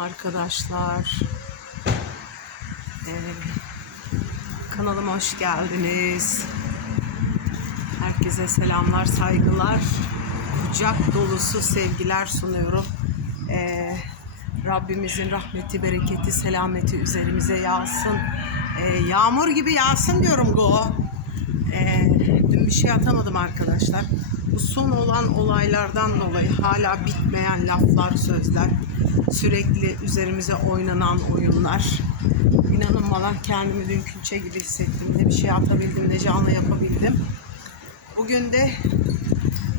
arkadaşlar. Ee, kanalıma hoş geldiniz. Herkese selamlar, saygılar. Kucak dolusu sevgiler sunuyorum. Ee, Rabbimizin rahmeti, bereketi, selameti üzerimize yağsın. Ee, yağmur gibi yağsın diyorum Go. Ee, dün bir şey atamadım arkadaşlar. Son olan olaylardan dolayı hala bitmeyen laflar, sözler, sürekli üzerimize oynanan oyunlar. İnanın bana kendimi dün külçe gibi hissettim. Ne bir şey atabildim, ne canlı yapabildim. Bugün de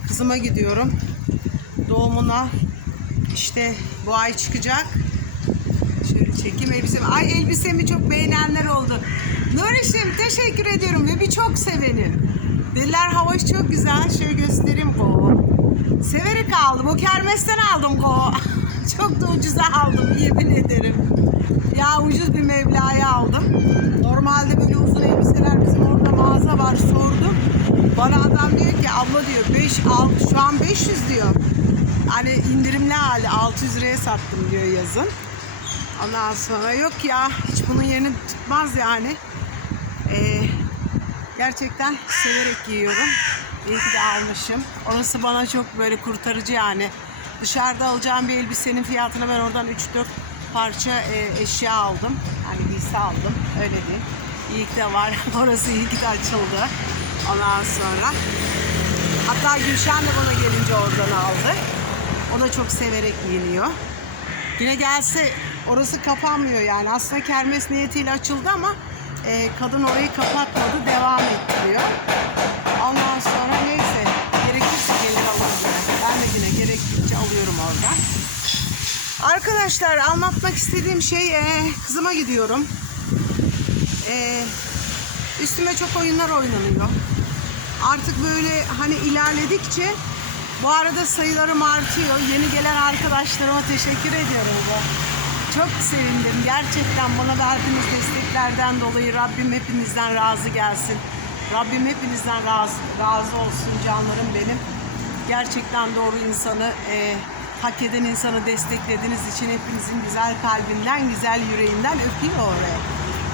kızıma gidiyorum. Doğumuna işte bu ay çıkacak. Şöyle çekeyim elbisemi. Ay elbisemi çok beğenenler oldu. Nurişim teşekkür ediyorum ve bir çok sevenim. Diller hava çok güzel. Şöyle göstereyim ko. Severek aldım. O kermesten aldım ko. çok da ucuza aldım yemin ederim. Ya ucuz bir mevlaya aldım. Normalde böyle uzun elbiseler bizim orada mağaza var sordum. Bana adam diyor ki abla diyor 5 al şu an 500 diyor. Hani indirimli hali 600 liraya sattım diyor yazın. Ondan sonra yok ya hiç bunun yerini tutmaz yani. Gerçekten severek giyiyorum. İyi ki de almışım. Orası bana çok böyle kurtarıcı yani. Dışarıda alacağım bir elbisenin fiyatına ben oradan 3-4 parça e, eşya aldım. Hani giysi aldım. Öyle diyeyim. İyi ki de var. Orası iyi ki de açıldı. Ondan sonra. Hatta Gülşen de bana gelince oradan aldı. O da çok severek giyiniyor. Yine gelse orası kapanmıyor yani. Aslında kermes niyetiyle açıldı ama e, kadın orayı kapatmadı. Devam ettiriyor. Ondan sonra neyse gerekirse gelir alırım. Ben de yine gerektikçe alıyorum oradan. Arkadaşlar anlatmak istediğim şey e, kızıma gidiyorum. E, üstüme çok oyunlar oynanıyor. Artık böyle hani ilerledikçe bu arada sayılarım artıyor. Yeni gelen arkadaşlarıma teşekkür ediyorum bu. Çok sevindim. Gerçekten bana verdiğiniz desteklerden dolayı Rabbim hepinizden razı gelsin. Rabbim hepinizden razı, razı olsun canlarım benim. Gerçekten doğru insanı, e, hak eden insanı desteklediğiniz için hepinizin güzel kalbinden, güzel yüreğinden öpeyim oraya.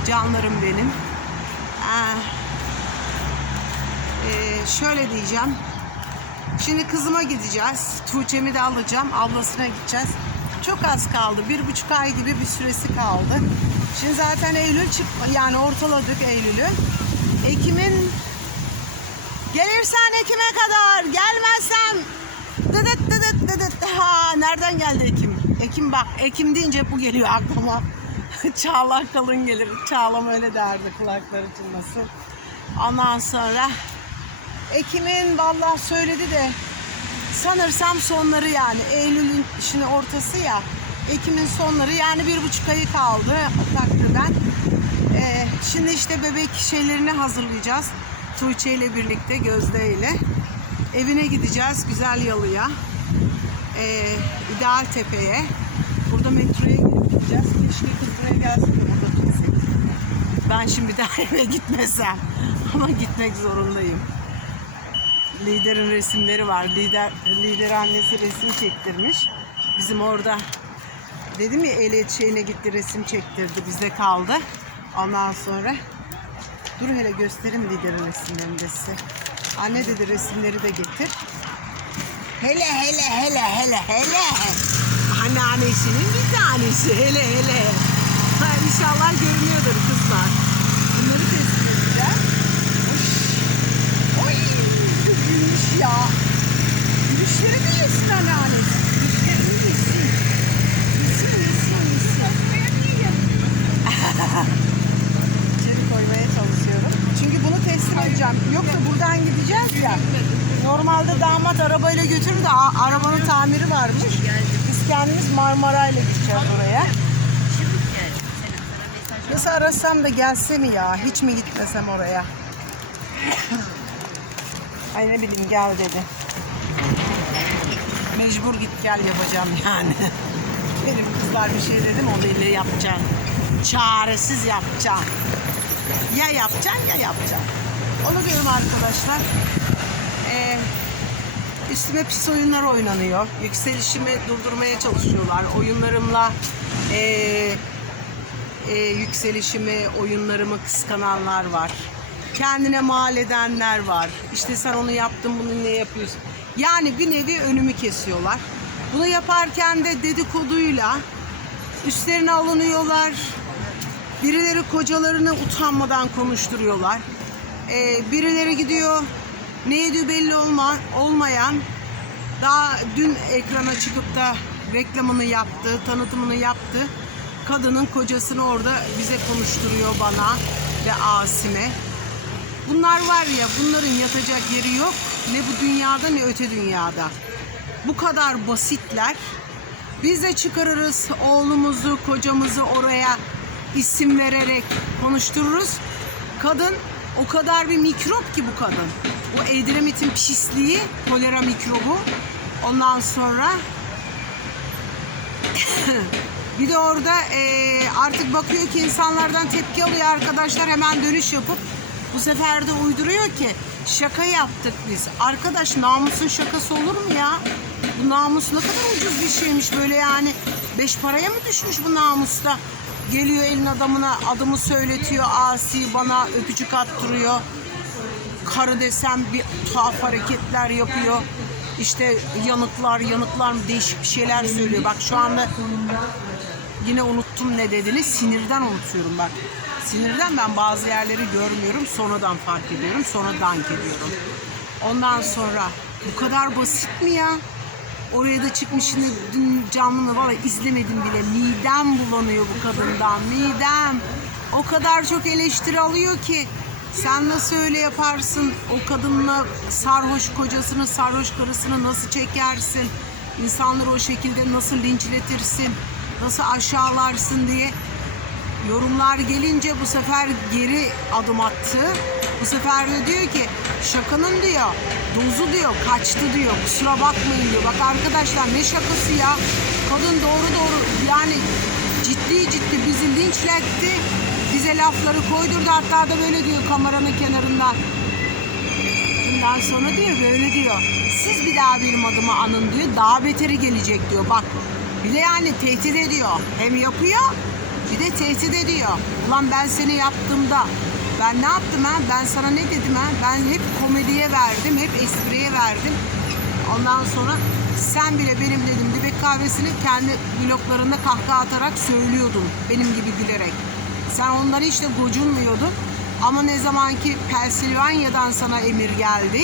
Canlarım benim. Ee, şöyle diyeceğim. Şimdi kızıma gideceğiz. Tuğçe'mi de alacağım. Ablasına gideceğiz. Çok az kaldı. Bir buçuk ay gibi bir süresi kaldı. Şimdi zaten Eylül çık yani ortaladık Eylül'ü. Ekim'in gelirsen Ekim'e kadar gelmezsen dıdıt dıdıt dıdıt ha nereden geldi Ekim? Ekim bak Ekim deyince bu geliyor aklıma. Çağla kalın gelir. Çağlam öyle derdi kulakları çınlasın. Ondan sonra Ekim'in vallahi söyledi de sanırsam sonları yani Eylül'ün şimdi ortası ya Ekim'in sonları yani bir buçuk ayı kaldı takriben. Ee, şimdi işte bebek şeylerini hazırlayacağız. Tuğçe ile birlikte Gözde ile. Evine gideceğiz Güzel Yalı'ya. Ee, İdeal Tepe'ye. Burada metroya gideceğiz. Keşke kız gelsin burada gitsek. Ben şimdi daha eve gitmesem. Ama gitmek zorundayım liderin resimleri var. Lider lider annesi resim çektirmiş. Bizim orada dedim ya ehliyet şeyine gitti resim çektirdi. Bizde kaldı. Ondan sonra dur hele göstereyim liderin resimlerini de size. Anne dedi resimleri de getir. Hele hele hele hele hele. Anneannesinin bir tanesi. Hele hele. Ha, İnşallah görünüyordur kızlar. Bunları tespit edeceğim. Oş. Oy, gülmüş ya. Gülüşleri de yesin anneannesi. Gülüşlerini yesin. Yesin, yesin, yesin. İçeri koymaya çalışıyorum. Çünkü bunu teslim edeceğim. Yoksa buradan gideceğiz ya. Normalde damat arabayla götürür de a- arabanın tamiri varmış. Biz kendimiz Marmara ile gideceğiz oraya. Nasıl arasam da gelse mi ya? Hiç mi gitmesem oraya? Ay ne bileyim gel dedi. Mecbur git gel yapacağım yani. Benim kızlar bir şey dedim o dille yapacağım. Çaresiz yapacağım. Ya yapacaksın ya yapacaksın. Onu diyorum arkadaşlar. Ee, üstüme pis oyunlar oynanıyor. Yükselişimi durdurmaya çalışıyorlar. Oyunlarımla Ee, e, yükselişimi, oyunlarımı kıskananlar var. Kendine mal edenler var. İşte sen onu yaptın, bunu niye yapıyorsun? Yani bir nevi önümü kesiyorlar. Bunu yaparken de dedikoduyla üstlerine alınıyorlar. Birileri kocalarını utanmadan konuşturuyorlar. Ee, birileri gidiyor ne yediği belli olma, olmayan daha dün ekrana çıkıp da reklamını yaptı, tanıtımını yaptı. Kadının kocasını orada bize konuşturuyor bana ve Asim'e. Bunlar var ya bunların yatacak yeri yok. Ne bu dünyada ne öte dünyada. Bu kadar basitler. Biz de çıkarırız oğlumuzu, kocamızı oraya isim vererek konuştururuz. Kadın o kadar bir mikrop ki bu kadın. Bu Edremit'in pisliği, kolera mikrobu. Ondan sonra bir de orada eee, artık bakıyor ki insanlardan tepki alıyor arkadaşlar hemen dönüş yapıp bu sefer de uyduruyor ki şaka yaptık biz. Arkadaş namusun şakası olur mu ya? Bu namus ne kadar ucuz bir şeymiş böyle yani. Beş paraya mı düşmüş bu namusta? Geliyor elin adamına adımı söyletiyor asi bana öpücük attırıyor. Karı desem bir tuhaf hareketler yapıyor. İşte yanıklar yanıklar değişik bir şeyler söylüyor. Bak şu anda yine unuttum ne dediğini sinirden unutuyorum bak. Sinirden ben bazı yerleri görmüyorum sonradan fark ediyorum sonra dank ediyorum. Ondan sonra bu kadar basit mi ya? Oraya da çıkmış şimdi dün canlı valla izlemedim bile. Midem bulanıyor bu kadından. Midem. O kadar çok eleştiri alıyor ki. Sen nasıl öyle yaparsın? O kadınla sarhoş kocasını, sarhoş karısını nasıl çekersin? İnsanları o şekilde nasıl linçletirsin? Nasıl aşağılarsın diye yorumlar gelince bu sefer geri adım attı. Bu sefer de diyor ki şakanın diyor dozu diyor kaçtı diyor kusura bakmayın diyor. Bak arkadaşlar ne şakası ya. Kadın doğru doğru yani ciddi ciddi bizi linçletti. Bize lafları koydurdu hatta da böyle diyor kameranın kenarından. Bundan sonra diyor böyle diyor. Siz bir daha benim adımı anın diyor. Daha beteri gelecek diyor. Bak bir de yani tehdit ediyor. Hem yapıyor bir de tehdit ediyor. Ulan ben seni yaptığımda ben ne yaptım ha? Ben sana ne dedim ha? Ben hep komediye verdim, hep espriye verdim. Ondan sonra sen bile benim dedim dibek kahvesini kendi bloklarında kahkaha atarak söylüyordun. Benim gibi gülerek. Sen onları işte gocunmuyordun. Ama ne zaman ki Pensilvanya'dan sana emir geldi,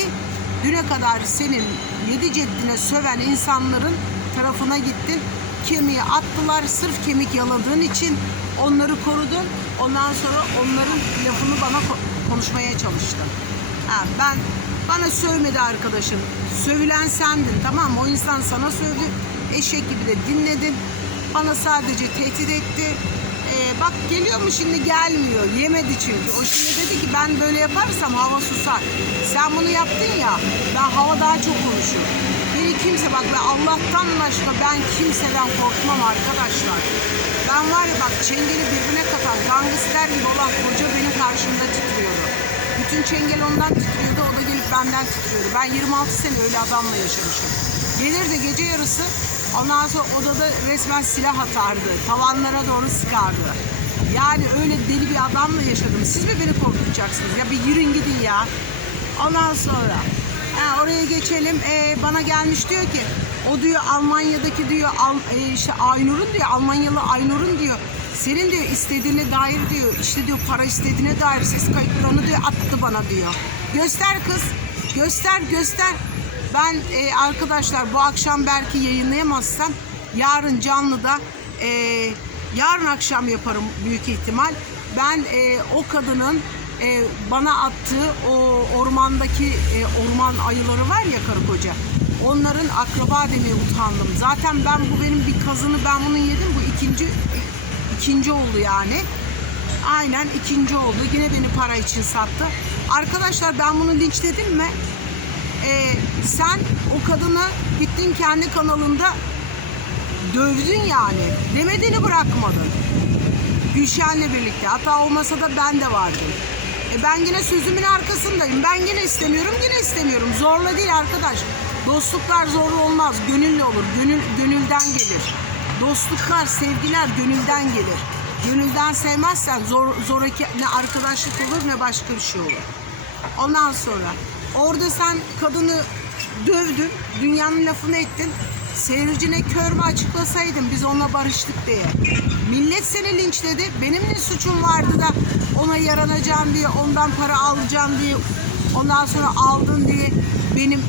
düne kadar senin yedi ceddine söven insanların tarafına gittin. Kemiği attılar sırf kemik yaladığın için onları korudun. Ondan sonra onların lafını bana ko- konuşmaya çalıştın. Ha, ben bana sövmedi arkadaşım. Sövülen sendin tamam mı? O insan sana sövdü. Eşek gibi de dinledin. Bana sadece tehdit etti. Ee, bak geliyor mu şimdi gelmiyor. Yemedi çünkü. O şimdi dedi ki ben böyle yaparsam hava susar. Sen bunu yaptın ya ben hava daha çok konuşur. Kimse bak ve Allah'tan başka ben kimseden korkmam arkadaşlar. Ben var ya bak çengeli birbirine katan gangster gibi olan koca benim karşımda titriyordu. Bütün çengel ondan titriyordu o da gelip benden titriyordu. Ben 26 sene öyle adamla yaşamışım. Gelirdi gece yarısı ondan sonra odada resmen silah atardı. Tavanlara doğru sıkardı. Yani öyle deli bir adamla yaşadım. Siz mi beni korkutacaksınız? Ya bir yürün gidin ya. Ondan sonra ha, oraya geçelim. Ee, bana gelmiş diyor ki o diyor Almanya'daki diyor Al, e, işte Aynur'un diyor Almanyalı Aynur'un diyor senin diyor istediğine dair diyor işte diyor para istediğine dair ses kayıtlarını diyor attı bana diyor. Göster kız göster göster. Ben e, arkadaşlar bu akşam belki yayınlayamazsam yarın canlıda e, yarın akşam yaparım büyük ihtimal. Ben e, o kadının e, bana attığı o ormandaki e, orman ayıları var ya karı koca. Onların akraba demeye utandım. Zaten ben bu benim bir kazını ben bunu yedim. Bu ikinci ikinci oldu yani. Aynen ikinci oldu. Yine beni para için sattı. Arkadaşlar ben bunu linçledim mi? Ee, sen o kadını gittin kendi kanalında dövdün yani. Demediğini bırakmadın. Gülşen'le birlikte. Hatta o masada ben de vardım. E ben yine sözümün arkasındayım. Ben yine istemiyorum, yine istemiyorum. Zorla değil arkadaş. Dostluklar zorla olmaz. Gönüllü olur. Gönül, gönülden gelir. Dostluklar, sevgiler gönülden gelir. Gönülden sevmezsen zor, zoraki ne arkadaşlık olur ne başka bir şey olur. Ondan sonra orada sen kadını dövdün, dünyanın lafını ettin. Seyircine kör mü açıklasaydın biz onunla barıştık diye. Millet seni linçledi. Benim ne suçum vardı da ona yaranacağım diye, ondan para alacağım diye, ondan sonra aldın diye benim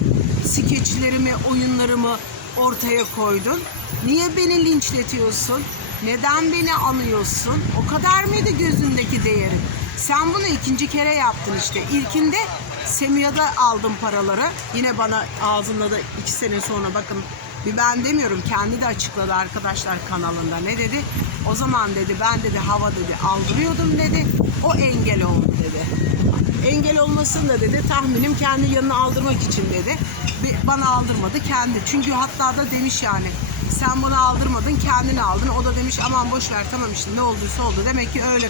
skeçlerimi, oyunlarımı ortaya koydun. Niye beni linçletiyorsun? Neden beni anıyorsun? O kadar mıydı gözündeki değerin? Sen bunu ikinci kere yaptın işte. İlkinde Semiha'da aldım paraları. Yine bana ağzında da iki sene sonra bakın bir ben demiyorum kendi de açıkladı arkadaşlar kanalında. Ne dedi? O zaman dedi ben dedi hava dedi aldırıyordum dedi. O engel oldu dedi. Engel olmasın da dedi tahminim kendi yanına aldırmak için dedi. Bana aldırmadı kendi. Çünkü hatta da demiş yani sen bana aldırmadın kendini aldın. O da demiş aman boş ver tamam işte ne olduysa oldu. Demek ki öyle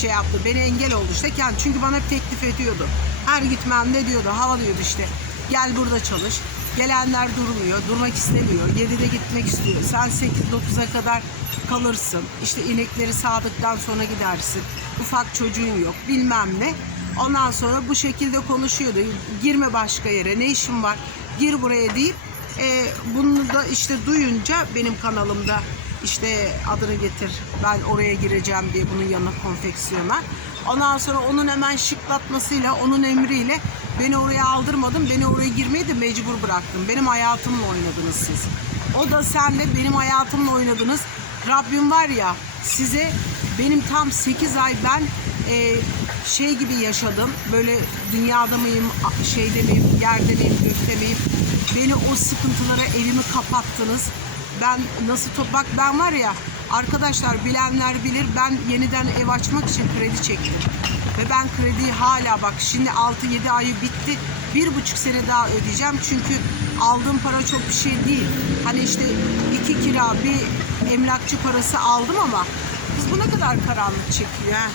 şey yaptı. Beni engel oldu işte kendi. Çünkü bana hep teklif ediyordu. Her gitmemde diyordu hava diyordu işte gel burada çalış. Gelenler durmuyor, durmak istemiyor. 7'de gitmek istiyor. Sen 8-9'a kadar kalırsın. İşte inekleri sağdıktan sonra gidersin. Ufak çocuğun yok bilmem ne. Ondan sonra bu şekilde konuşuyordu. Girme başka yere ne işin var gir buraya deyip e, bunu da işte duyunca benim kanalımda işte adını getir ben oraya gireceğim diye bunun yanına konfeksiyona. Ondan sonra onun hemen şıklatmasıyla onun emriyle beni oraya aldırmadın. Beni oraya girmeye de mecbur bıraktın. Benim hayatımla oynadınız siz. O da sen de benim hayatımla oynadınız. Rabbim var ya size benim tam 8 ay ben e, şey gibi yaşadım. Böyle dünyada mıyım, şeyde miyim, yerde miyim, gökte miyim? Beni o sıkıntılara evimi kapattınız. Ben nasıl top bak ben var ya arkadaşlar bilenler bilir ben yeniden ev açmak için kredi çektim. Ve ben krediyi hala bak şimdi 6-7 ayı bitti. Bir buçuk sene daha ödeyeceğim. Çünkü aldığım para çok bir şey değil. Hani işte iki kira bir emlakçı parası aldım ama biz bu ne kadar karanlık çekiyor ha.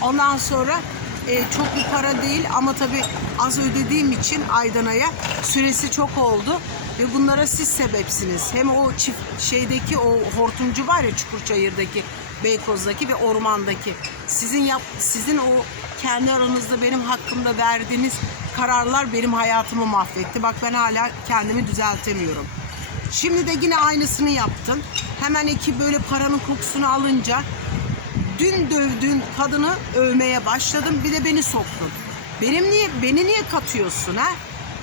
Ondan sonra e, çok bir para değil ama tabii az ödediğim için aydan aya süresi çok oldu ve bunlara siz sebepsiniz. Hem o çift şeydeki o hortumcu var ya Çukurçayır'daki Beykoz'daki ve ormandaki sizin yap sizin o kendi aranızda benim hakkımda verdiğiniz kararlar benim hayatımı mahvetti. Bak ben hala kendimi düzeltemiyorum. Şimdi de yine aynısını yaptın. Hemen iki böyle paranın kokusunu alınca dün dövdüğün kadını övmeye başladın bir de beni soktun. Benim niye beni niye katıyorsun ha?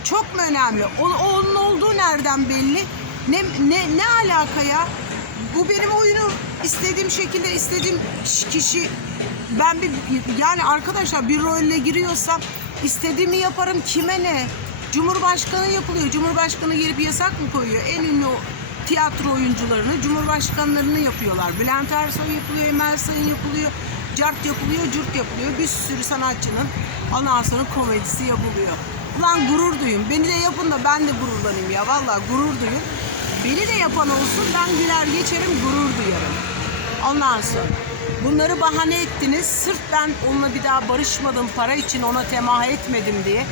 Çok mu önemli? O, onun olduğu nereden belli? Ne ne ne alaka ya? Bu benim oyunum. İstediğim şekilde istediğim kişi ben bir yani arkadaşlar bir rolle giriyorsam istediğimi yaparım kime ne? Cumhurbaşkanı yapılıyor. Cumhurbaşkanı gelip yasak mı koyuyor? En ünlü tiyatro oyuncularını, cumhurbaşkanlarını yapıyorlar. Bülent Ersoy yapılıyor, Emel Sayın yapılıyor, Cart yapılıyor, Cürt yapılıyor. Bir sürü sanatçının ondan komedisi yapılıyor. Ulan gurur duyun. Beni de yapın da ben de gururlanayım ya. Vallahi gurur duyun. Beni de yapan olsun ben güler geçerim, gurur duyarım. Ondan sonra bunları bahane ettiniz. Sırf ben onunla bir daha barışmadım, para için ona temah etmedim diye.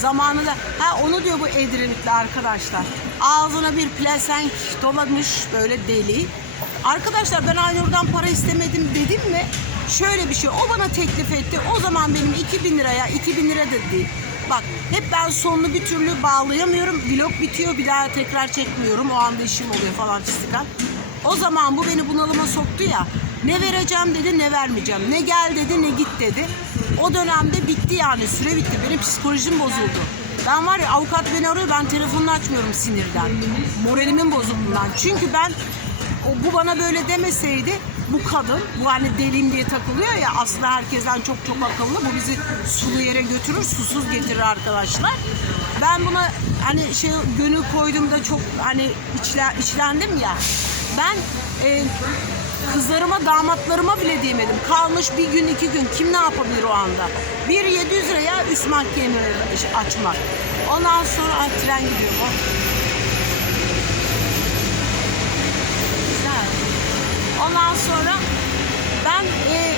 Zamanında, ha onu diyor bu Edremitli arkadaşlar. Ağzına bir plasenk dolamış böyle deli. Arkadaşlar ben Aynur'dan para istemedim dedim mi? Şöyle bir şey, o bana teklif etti. O zaman benim 2000 liraya, 2000 lira da değil. Bak hep ben sonunu bir türlü bağlayamıyorum. Vlog bitiyor bir daha tekrar çekmiyorum. O anda işim oluyor falan fistikan. O zaman bu beni bunalıma soktu ya. Ne vereceğim dedi ne vermeyeceğim. Ne gel dedi ne git dedi. O dönemde bitti yani süre bitti. Benim psikolojim bozuldu. Ben var ya avukat beni arıyor ben telefonunu açmıyorum sinirden. Moralimin bozulduğundan. Çünkü ben o, bu bana böyle demeseydi bu kadın bu hani deliyim diye takılıyor ya aslında herkesten çok çok akıllı bu bizi sulu yere götürür susuz getirir arkadaşlar. Ben buna hani şey gönül koyduğumda çok hani içle, içlendim ya ben e, kızlarıma damatlarıma bile diyemedim. Kalmış bir gün iki gün kim ne yapabilir o anda? Bir 700 liraya üst mahkemeleri açmak. Ondan sonra ay, tren gidiyor. Oh. Güzel. Ondan sonra ben e,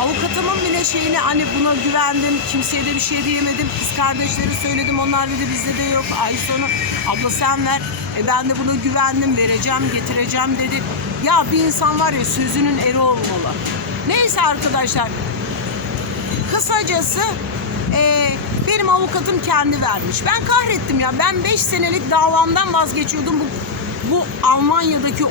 avukatımın bile şeyini hani buna güvendim. Kimseye de bir şey diyemedim. Kız kardeşleri söyledim. Onlar dedi bizde de yok. Ay sonu abla sen ver. E ben de buna güvendim, vereceğim, getireceğim dedi. Ya bir insan var ya sözünün eri olmalı. Neyse arkadaşlar, Kısacası eee, benim avukatım kendi vermiş. Ben kahrettim ya. Ben 5 senelik davamdan vazgeçiyordum. Bu, bu Almanya'daki o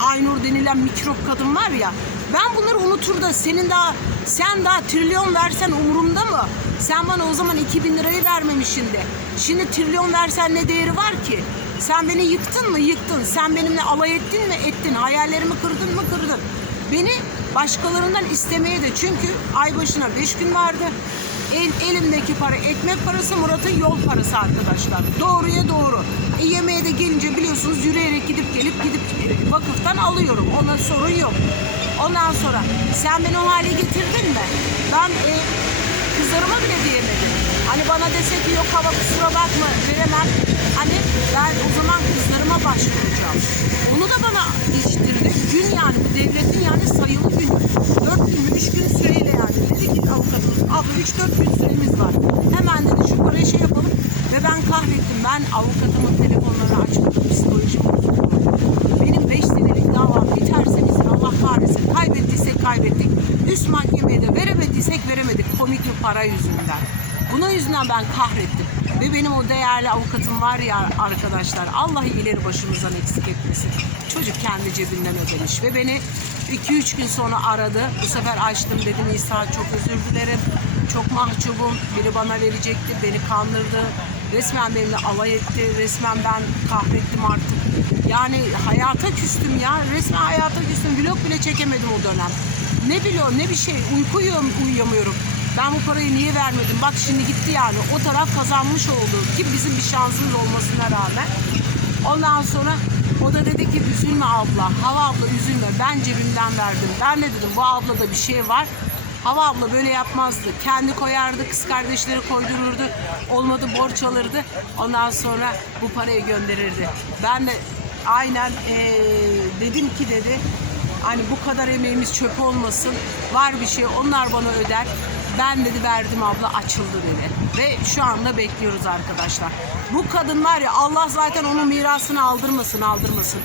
Aynur denilen mikrop kadın var ya. Ben bunları unutur da senin daha sen daha trilyon versen umurumda mı? Sen bana o zaman 2000 lirayı vermemişsin de. Şimdi trilyon versen ne değeri var ki? Sen beni yıktın mı? Yıktın. Sen benimle alay ettin mi? Ettin. Hayallerimi kırdın mı? Kırdın. Beni başkalarından istemeye de çünkü ay başına 5 gün vardı. El, elimdeki para ekmek parası Murat'ın yol parası arkadaşlar. Doğruya doğru. E, yemeğe de gelince biliyorsunuz yürüyerek gidip gelip gidip vakıftan alıyorum. Ona sorun yok. Ondan sonra sen beni o hale getirdin mi? Ben e, kızlarıma bile diyemedim. Hani bana dese ki yok hava kusura bakma veremem. Hani ben o zaman kızlarıma başvuracağım. Onu da bana geçtirdi. Gün yani bu devletin yani sayılı gün. Dört gün üç gün süreyle yani. Dedi ki avukatımız abla üç dört gün süremiz var. Hemen dedi şu parayı şey yapalım. Ve ben kahrettim. Ben avukatımın telefonlarını açmadım. Psikolojim bozuldu. Benim 5 senelik davam biterse bizim Allah kahretsin kaybettiysek kaybettik. Üst mahkemeye de veremediysek veremedik komik para yüzünden. Bunun yüzünden ben kahrettim. Ve benim o değerli avukatım var ya arkadaşlar Allah iyileri başımızdan eksik etmesin. Çocuk kendi cebinden ödemiş ve beni 2-3 gün sonra aradı. Bu sefer açtım dedim İsa çok özür dilerim. Çok mahcubum. Biri bana verecekti. Beni kandırdı. Resmen benimle alay etti. Resmen ben kahrettim artık. Yani hayata küstüm ya. Resmen hayata küstüm. Vlog bile çekemedim o dönem. Ne biliyor ne bir şey. Uyku uyuyam- uyuyamıyorum. Ben bu parayı niye vermedim? Bak şimdi gitti yani. O taraf kazanmış oldu. Ki bizim bir şansımız olmasına rağmen. Ondan sonra o da dedi ki üzülme abla. Hava abla üzülme. Ben cebimden verdim. Ben de dedim bu ablada bir şey var. Hava abla böyle yapmazdı. Kendi koyardı, kız kardeşleri koydururdu. Olmadı borç alırdı. Ondan sonra bu parayı gönderirdi. Ben de aynen eee, dedim ki dedi hani bu kadar emeğimiz çöp olmasın. Var bir şey onlar bana öder. Ben dedi verdim abla açıldı dedi. Ve şu anda bekliyoruz arkadaşlar. Bu kadın var ya Allah zaten onun mirasını aldırmasın aldırmasın.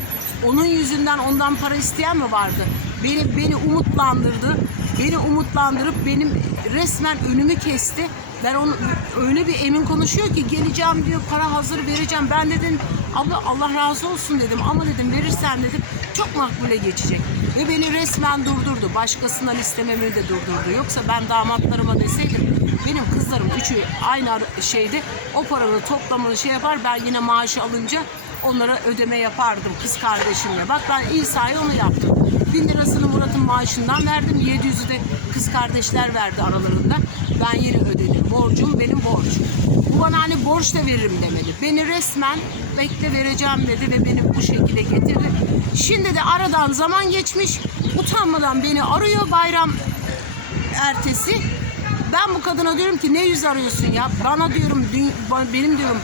Onun yüzünden ondan para isteyen mi vardı? Beni beni umutlandırdı. Beni umutlandırıp benim resmen önümü kesti. Ben onu öyle bir emin konuşuyor ki geleceğim diyor para hazır vereceğim. Ben dedim abla Allah razı olsun dedim ama dedim verirsen dedim çok makbule geçecek. Ve beni resmen durdurdu. Başkasından istememi de durdurdu. Yoksa ben damatlarıma deseydim benim kızlarım üçü aynı şeyde o paranın toplamını şey yapar ben yine maaşı alınca onlara ödeme yapardım kız kardeşimle. Bak ben İsa'ya onu yaptım. Bin lirasını Murat'ın maaşından verdim. 700'ü de kız kardeşler verdi aralarında. Ben yine ödedim. Borcum benim borcum. Bu bana hani borç da veririm demedi. Beni resmen bekle vereceğim dedi ve beni bu şekilde getirdi. Şimdi de aradan zaman geçmiş. Utanmadan beni arıyor bayram ertesi. Ben bu kadına diyorum ki ne yüz arıyorsun ya? Bana diyorum benim diyorum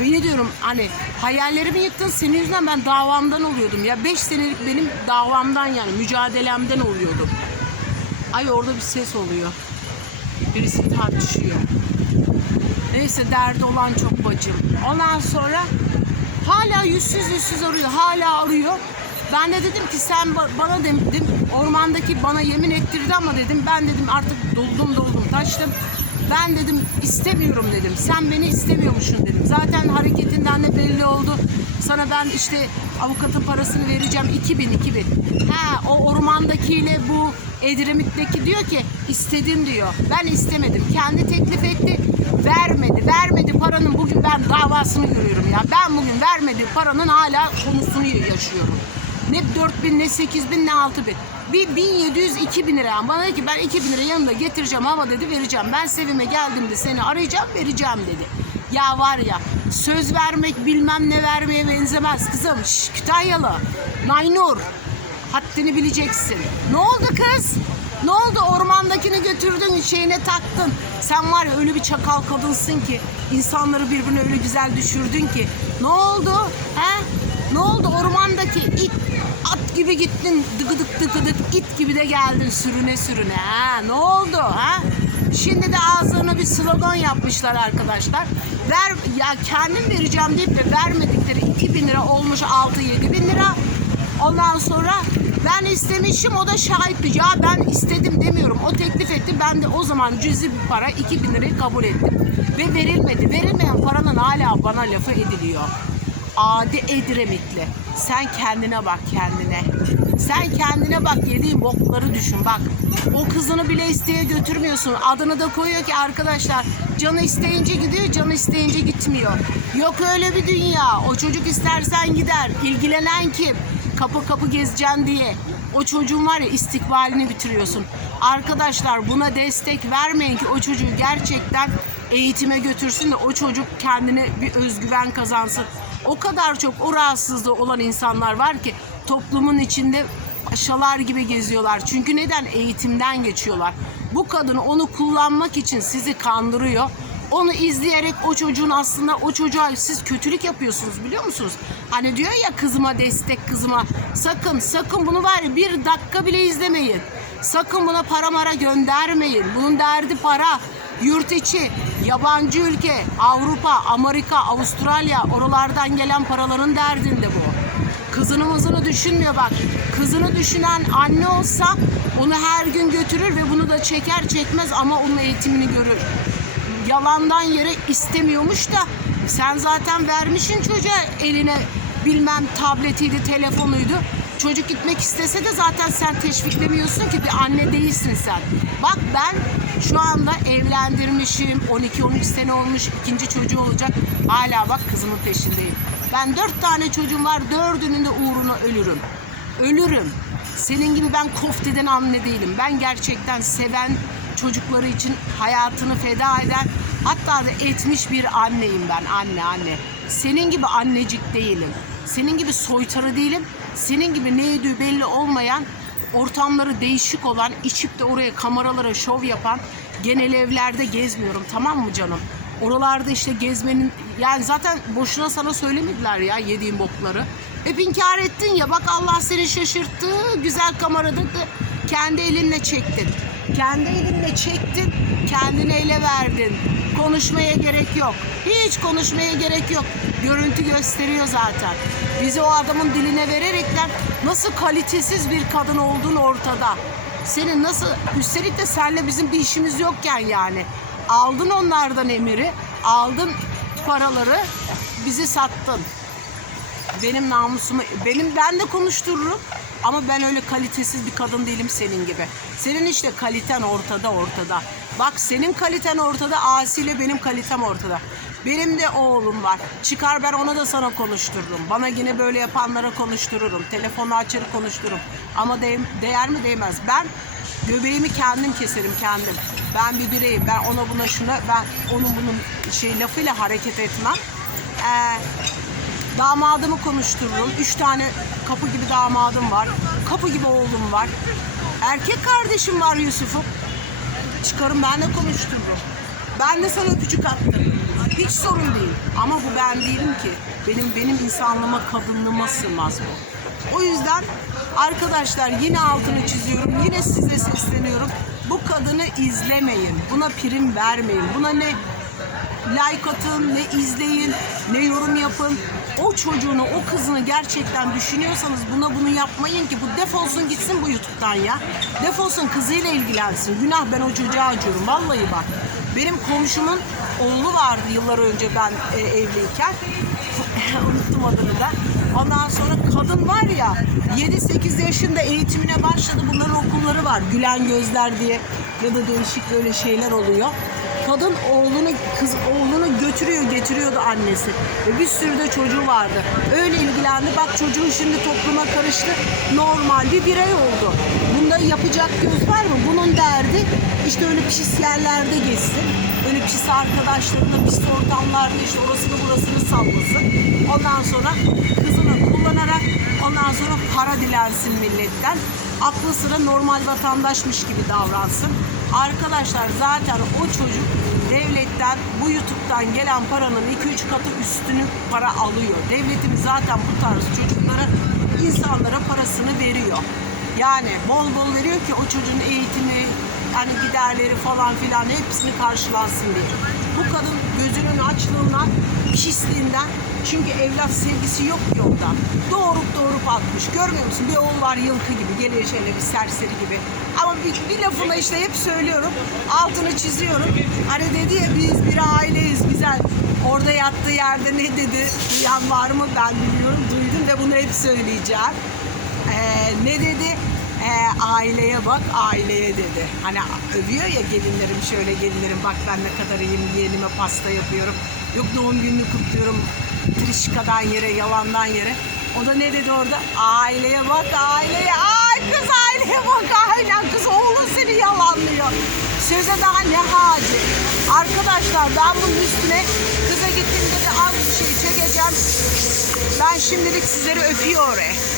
beni diyorum hani hayallerimi yıktın senin yüzünden ben davamdan oluyordum ya 5 senelik benim davamdan yani mücadelemden oluyordum. Ay orada bir ses oluyor. Birisi tartışıyor. Neyse derdi olan çok bacım. Ondan sonra hala yüzsüz yüzsüz arıyor. Hala arıyor. Ben de dedim ki sen ba- bana dedim ormandaki bana yemin ettirdi ama dedim ben dedim artık doldum doldum taştım. Ben dedim istemiyorum dedim. Sen beni istemiyormuşsun dedim. Zaten hareketinden de belli oldu. Sana ben işte avukatın parasını vereceğim 2000 2000. Ha o ormandakiyle bu Edremit'teki diyor ki istedin diyor. Ben istemedim. Kendi teklif etti. Vermedi. Vermedi paranın bugün ben davasını görüyorum ya. Ben bugün vermedi paranın hala konusunu yaşıyorum. Ne 4000 ne 8000 ne 6000. Bir 1700 2000 lira. Bana dedi ki ben 2000 lira yanında getireceğim ama dedi vereceğim. Ben Sevim'e geldiğimde seni arayacağım vereceğim dedi. Ya var ya söz vermek bilmem ne vermeye benzemez kızım. Şş, Kütahyalı. Naynur. Haddini bileceksin. Ne oldu kız? Ne oldu ormandakini götürdün şeyine taktın. Sen var ya öyle bir çakal kadınsın ki insanları birbirine öyle güzel düşürdün ki. Ne oldu? He? Ne oldu ormandaki it at gibi gittin dıgıdık dıgıdık it gibi de geldin sürüne sürüne. Ha? Ne oldu? Ha? Şimdi de ağızlarına bir slogan yapmışlar arkadaşlar. ver ya kendim vereceğim deyip de vermedikleri 2000 lira olmuş 6-7 bin lira. Ondan sonra ben istemişim o da şahitli. Ya ben istedim demiyorum. O teklif etti. Ben de o zaman cüzi bir para 2000 lirayı kabul ettim. Ve verilmedi. Verilmeyen paranın hala bana lafı ediliyor. Adi Edremitli. Sen kendine bak kendine. Sen kendine bak yediğin bokları düşün bak. O kızını bile isteye götürmüyorsun. Adını da koyuyor ki arkadaşlar canı isteyince gidiyor canı isteyince gitmiyor. Yok öyle bir dünya. O çocuk istersen gider. İlgilenen kim? Kapı kapı gezeceksin diye. O çocuğun var ya istikbalini bitiriyorsun. Arkadaşlar buna destek vermeyin ki o çocuğu gerçekten eğitime götürsün de o çocuk kendine bir özgüven kazansın. O kadar çok o rahatsızlığı olan insanlar var ki toplumun içinde aşalar gibi geziyorlar. Çünkü neden? Eğitimden geçiyorlar. Bu kadın onu kullanmak için sizi kandırıyor. Onu izleyerek o çocuğun aslında o çocuğa siz kötülük yapıyorsunuz biliyor musunuz? Hani diyor ya kızıma destek kızıma. Sakın sakın bunu var ya bir dakika bile izlemeyin. Sakın buna para mara göndermeyin. Bunun derdi para. Yurt içi, yabancı ülke, Avrupa, Amerika, Avustralya oralardan gelen paraların derdinde bu. Kızını mızını düşünmüyor bak. Kızını düşünen anne olsa onu her gün götürür ve bunu da çeker çekmez ama onun eğitimini görür. Yalandan yere istemiyormuş da sen zaten vermişsin çocuğa eline bilmem tabletiydi, telefonuydu. Çocuk gitmek istese de zaten sen teşviklemiyorsun ki bir anne değilsin sen. Bak ben şu anda evlendirmişim. 12-13 sene olmuş. ikinci çocuğu olacak. Hala bak kızımın peşindeyim. Ben dört tane çocuğum var. Dördünün de uğruna ölürüm. Ölürüm. Senin gibi ben kofteden anne değilim. Ben gerçekten seven çocukları için hayatını feda eden hatta da etmiş bir anneyim ben. Anne anne. Senin gibi annecik değilim. Senin gibi soytarı değilim. Senin gibi ne yediği belli olmayan ortamları değişik olan, içip de oraya kameralara şov yapan genel evlerde gezmiyorum tamam mı canım? Oralarda işte gezmenin yani zaten boşuna sana söylemediler ya yediğin bokları. Hep inkar ettin ya bak Allah seni şaşırttı. Güzel kamerada da kendi elinle çektin. Kendi elinle çektin, kendini ele verdin. Konuşmaya gerek yok. Hiç konuşmaya gerek yok. Görüntü gösteriyor zaten. Bizi o adamın diline vererekten nasıl kalitesiz bir kadın olduğun ortada. Senin nasıl, üstelik de senle bizim bir işimiz yokken yani. Aldın onlardan emiri, aldın paraları, bizi sattın. Benim namusumu, benim ben de konuştururum. Ama ben öyle kalitesiz bir kadın değilim senin gibi. Senin işte kaliten ortada ortada. Bak senin kaliten ortada, Asi'yle benim kalitem ortada. Benim de oğlum var. Çıkar ben ona da sana konuştururum. Bana yine böyle yapanlara konuştururum. Telefonu açar konuştururum. Ama de- değer mi değmez. Ben göbeğimi kendim keserim kendim. Ben bir bireyim. Ben ona buna şuna ben onun bunun şey lafıyla hareket etmem. Ee, Damadımı konuştururum. Üç tane kapı gibi damadım var. Kapı gibi oğlum var. Erkek kardeşim var Yusuf'um. Çıkarım ben de konuştururum. Ben de sana öpücük attım. Hiç sorun değil. Ama bu ben değilim ki. Benim benim insanlığıma, kadınlığıma sığmaz bu. O yüzden arkadaşlar yine altını çiziyorum. Yine size sesleniyorum. Bu kadını izlemeyin. Buna prim vermeyin. Buna ne like atın, ne izleyin, ne yorum yapın. O çocuğunu, o kızını gerçekten düşünüyorsanız buna bunu yapmayın ki bu defolsun gitsin bu YouTube'dan ya. Defolsun kızıyla ilgilensin. Günah ben o çocuğa acıyorum vallahi bak. Benim komşumun oğlu vardı yıllar önce ben e, evliyken. Unuttum adını da. Ondan sonra kadın var ya 7-8 yaşında eğitimine başladı. Bunların okulları var. Gülen Gözler diye ya da değişik böyle şeyler oluyor. Kadın oğlunu kız oğlunu götürüyor getiriyordu annesi ve bir sürü de çocuğu vardı. Öyle ilgilendi. Bak çocuğun şimdi topluma karıştı. Normal bir birey oldu. Bunda yapacak göz var mı? Bunun derdi işte öyle pis yerlerde gezsin. Öyle pis arkadaşlarına, pis ortamlarda işte orasını burasını sallasın. Ondan sonra kızını kullanarak ondan sonra para dilensin milletten. Aklı sıra normal vatandaşmış gibi davransın. Arkadaşlar zaten o çocuk devletten bu YouTube'dan gelen paranın 2-3 katı üstünü para alıyor. Devletimiz zaten bu tarz çocuklara insanlara parasını veriyor. Yani bol bol veriyor ki o çocuğun eğitimi, yani giderleri falan filan hepsini karşılansın diye. Bu kadın gözünün açlığından, pisliğinden çünkü evlat sevgisi yok ki onda. Doğurup doğurup atmış. Görmüyor musun? Bir oğul var yılkı gibi. Geliyor şöyle bir serseri gibi. Ama bir, bir lafını işte hep söylüyorum. Altını çiziyorum. Hani dedi ya biz bir aileyiz güzel. Orada yattığı yerde ne dedi? Duyan var mı? Ben biliyorum. Duydum ve bunu hep söyleyeceğim. Ee, ne dedi? Ee, aileye bak, aileye dedi. Hani övüyor ya gelinlerim şöyle gelinlerim bak ben ne kadar iyiyim, yeğenime pasta yapıyorum. Yok doğum gününü kutluyorum. Trişkadan yere, yalandan yere. O da ne dedi orada? Aileye bak, aileye. Ay kız aileye bak, aynen kız oğlun seni yalanlıyor. Söze daha ne hacı. Arkadaşlar ben bunun üstüne kıza gittiğimde de az bir şey çekeceğim. Ben şimdilik sizleri öpüyorum.